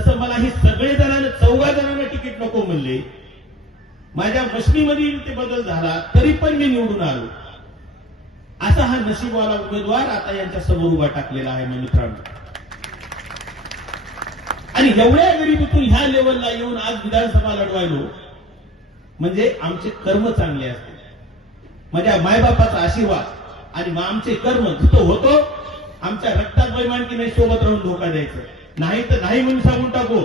तसं मला ही सगळे जणांना चौघा जणांना तिकीट नको म्हणले. माझ्या मशनीमध्ये ते बदल झाला तरी पण मी निवडून आलो. असा हा नशीबवाला उमेदवार आता यांच्या समोर उभा टाकलेला आहे मित्रांनो. आणि एवढ्या गरिबीतून ह्या लेवलला येऊन आज विधानसभा लढवायलो म्हणजे आमचे कर्म चांगले असते माझ्या मायबापाचा आशीर्वाद आणि मग आमचे कर्म जिथं होतो आमच्या रक्तात बैमान की नाही सोबत राहून धोका द्यायचं. नाही तर नाही म्हणून सांगून टाकू.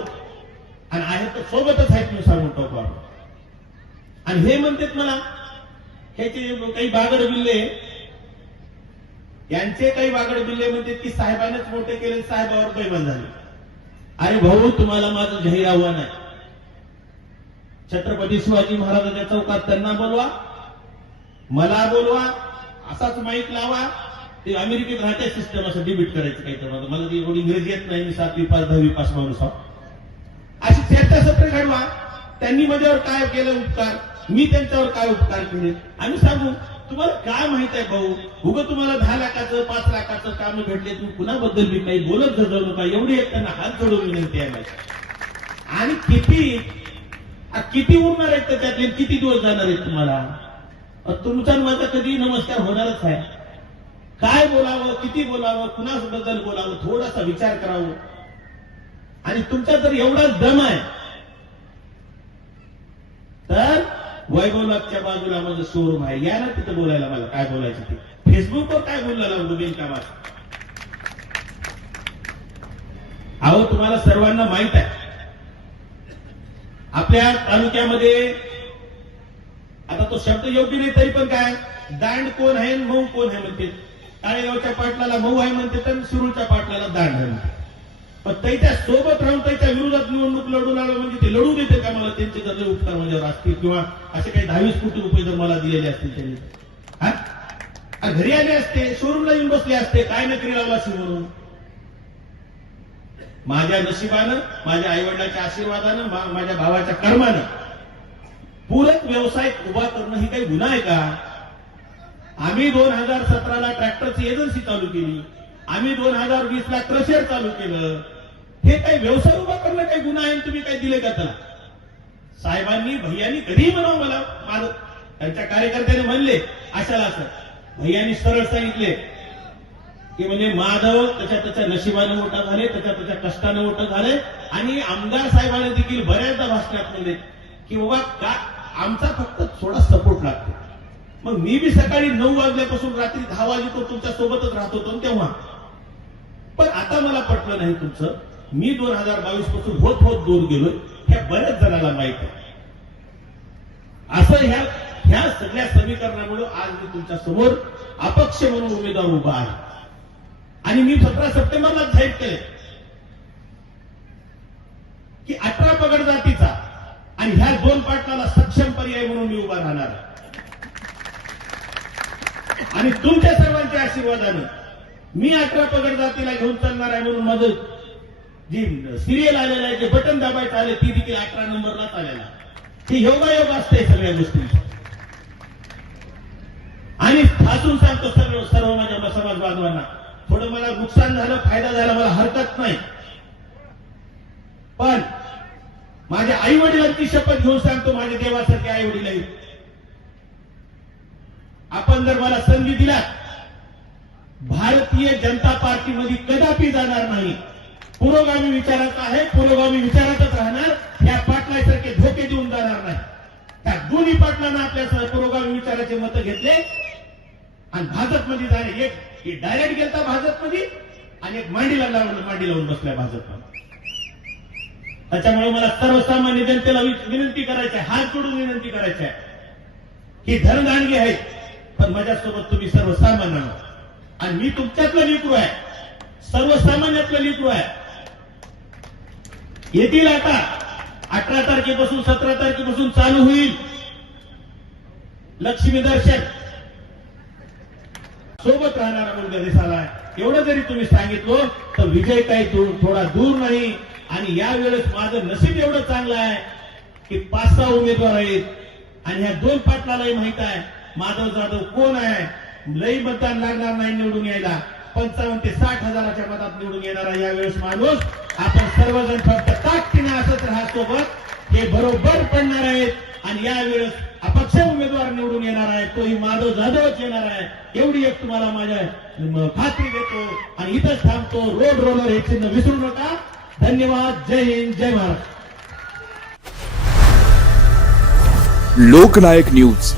आणि आहे तर सोबतच आहेत म्हणून सांगून टाकू आपण. आणि हे म्हणतात मला ह्याचे काही बागड बिल्ले यांचे काही बागड बिल्ले म्हणतात की साहेबांनाच मोठे केले साहेबावर बैमान झाले. अरे भाऊ तुम्हाला माझं जाहीर आव्हान आहे. छत्रपती शिवाजी महाराजांच्या चौकात त्यांना बोलवा. मला बोलवा असाच माईक लावा. ते अमेरिकेत राहत्या सिस्टम असं डिबिट करायचं काही तर मला मला ती एवढी इंग्रजी येत नाही मी सातवी पास दहावी पास माणूस अशी अशी चर्चासत्र घडवा. त्यांनी माझ्यावर काय केलं उपकार? मी त्यांच्यावर काय उपकार केले? आम्ही सांगू तुम्हाला काय माहीत आहे भाऊ? उगं तुम्हाला दहा लाखाचं पाच लाखाचं काम भेटले तुम्ही कुणाबद्दल मी काही बोलत जगवलं नका. एवढी आहेत त्यांना हात जोडून विनंती आहे माझी. आणि किती किती उरणार आहेत त्यातले किती दिवस जाणार आहेत तुम्हाला? तुमचा माझा कधी नमस्कार होणारच आहे. काय बोलावं किती बोलावं कुणाबद्दल बोलावं थोडासा विचार करावं. आणि तुमचा जर एवढा दम आहे. तर वैभवनाथच्या बाजूला माझं शोरूम आहे. या ना तिथं बोलायला मला काय बोलायचं ते. फेसबुकवर काय बोलला लागलो कामात अहो तुम्हाला सर्वांना माहीत आहे. आपल्या तालुक्यामध्ये आता तो शब्द योग्य नाही तरी पण काय? दांड कोण आहे मऊ कोण आहे म्हणते? काळेगावच्या पाटलाला मऊ आहे म्हणते तर सुरूच्या पाटलाला दांड म्हणते पण त्याच्या सोबत राहून त्याच्या विरोधात निवडणूक लढून आलं म्हणजे ते लढू देते का मला? त्यांचे जर उपकार म्हणजे माझ्यावर असतील किंवा असे काही दहावीस कोटी रुपये जर मला दिलेले असतील त्यांनी. हा? घरी आले असते शोरूमला येऊन बसले असते काय नकरी लावला असेल म्हणून? माझ्या नशिबानं माझ्या आईवडिलाच्या आशीर्वादानं माझ्या भावाच्या कर्मानं. पूरक व्यवसाय उभा करणं ही काही गुन्हा आहे का? आम्ही दोन हजार सतराला ट्रॅक्टरची एजन्सी चालू केली. आम्ही दोन हजार वीस ला क्रशर चालू केलं. हे काही व्यवसाय उभा करणं काही गुन्हा आहे आणि तुम्ही काही दिले का त्याला? साहेबांनी भैयानी कधीही म्हणावं मला माझं त्यांच्या कार्यकर्त्याने म्हणले अशाला असं. भैयानी सरळ सांगितले की म्हणजे माधव त्याच्या त्याच्या नशिबाने मोठा झाले त्याच्या त्याच्या कष्टाने मोठं झाले आणि आमदार साहेबांनी देखील बऱ्याचदा भाषणात म्हणले की बाबा का आमचा फक्त थोडा सपोर्ट लागतो. मग मी बी सकाळी नऊ वाजल्यापासून रात्री दहा वाजेतो तुमच्या सोबतच राहत होतो तेव्हा. पण आता मला पटलं नाही तुमचं. मी दोन हजार बावीसपासून होत होत दूर गेलोय. ह्या बऱ्याच जणांना माहीत आहे. असं ह्या ह्या सगळ्या समीकरणामुळे आज मी तुमच्यासमोर अपक्ष म्हणून उमेदवार उभा आहे. आणि मी सतरा सप्टेंबरला जाहीर केले की अठरा पगड जातीचा आणि ह्या दोन पाटलाला सक्षम पर्याय म्हणून मी उभा राहणार आहे. आणि तुमच्या सर्वांच्या आशीर्वादानं मी अठरा पगड जातीला घेऊन चालणार आहे म्हणून माझं जी सिरियल आलेलं आहे जे बटन दाबायचं आले ती देखील अठरा नंबरलाच आलेला ही योगायोग असते सगळ्या गोष्टी आणि ठासून सांगतो सर्व सर्व माझ्या समाज बांधवांना थोडं मला नुकसान झालं फायदा झाला मला हरकत नाही. पण माझ्या आई वडिलांची शपथ घेऊन सांगतो माझ्या देवासारखे आई वडील आहेत आपण जर मला संधी दिला भारतीय जनता पार्टीमध्ये कदापि जाणार नाही. पुरोगामी विचाराचा आहे पुरोगामी विचारातच राहणार. या पाटलासारखे धोके देऊन जाणार नाही. त्या दोन्ही पाटलांना आपल्या पुरोगामी विचाराचे मत घेतले. आणि भाजपमध्ये जाणे एक डायरेक्ट गेलता भाजपमध्ये आणि एक मांडीला लावून मांडी लावून बसल्या भाजपमध्ये. त्याच्यामुळे मला सर्वसामान्य जनतेला विनंती करायची आहे हात जोडून विनंती करायची आहे. ही धनदानगी आहे. पण माझ्यासोबत तुम्ही सर्वसामान्य आहात. आणि मी तुमच्यातलं लिकरू आहे. सर्वसामान्यातलं लिकरू आहे. येतील आता. अठरा तारखेपासून सतरा तारखेपासून चालू होईल. लक्ष्मी दर्शन. सोबत राहणारा मुलगा दिसाला एवढं जरी तुम्ही सांगितलं तर विजय काही थोडा दूर नाही. आणि यावेळेस माझं नशीब एवढं चांगलं आहे की पाच सहा उमेदवार आहेत. आणि ह्या दोन पाटलालाही माहीत आहे. माधव जाधव कोण आहे? लई मतदान लागणार नाही निवडून यायला. पंचावन्न ते साठ हजाराच्या मतात निवडून येणारा यावेळेस माणूस. आपण सर्वजण फक्त ताकदीने असत राहा सोबत हे बरोबर पडणार आहेत. आणि यावेळेस अपक्ष उमेदवार निवडून येणार आहे. तोही माधव जाधवच येणार आहे. एवढी एक तुम्हाला माझ्या खात्री देतो. आणि इथंच थांबतो. रोड रोलर हे चिन्ह विसरू नका. धन्यवाद. जय हिंद. जय महाराष्ट्र लोकनायक न्यूज.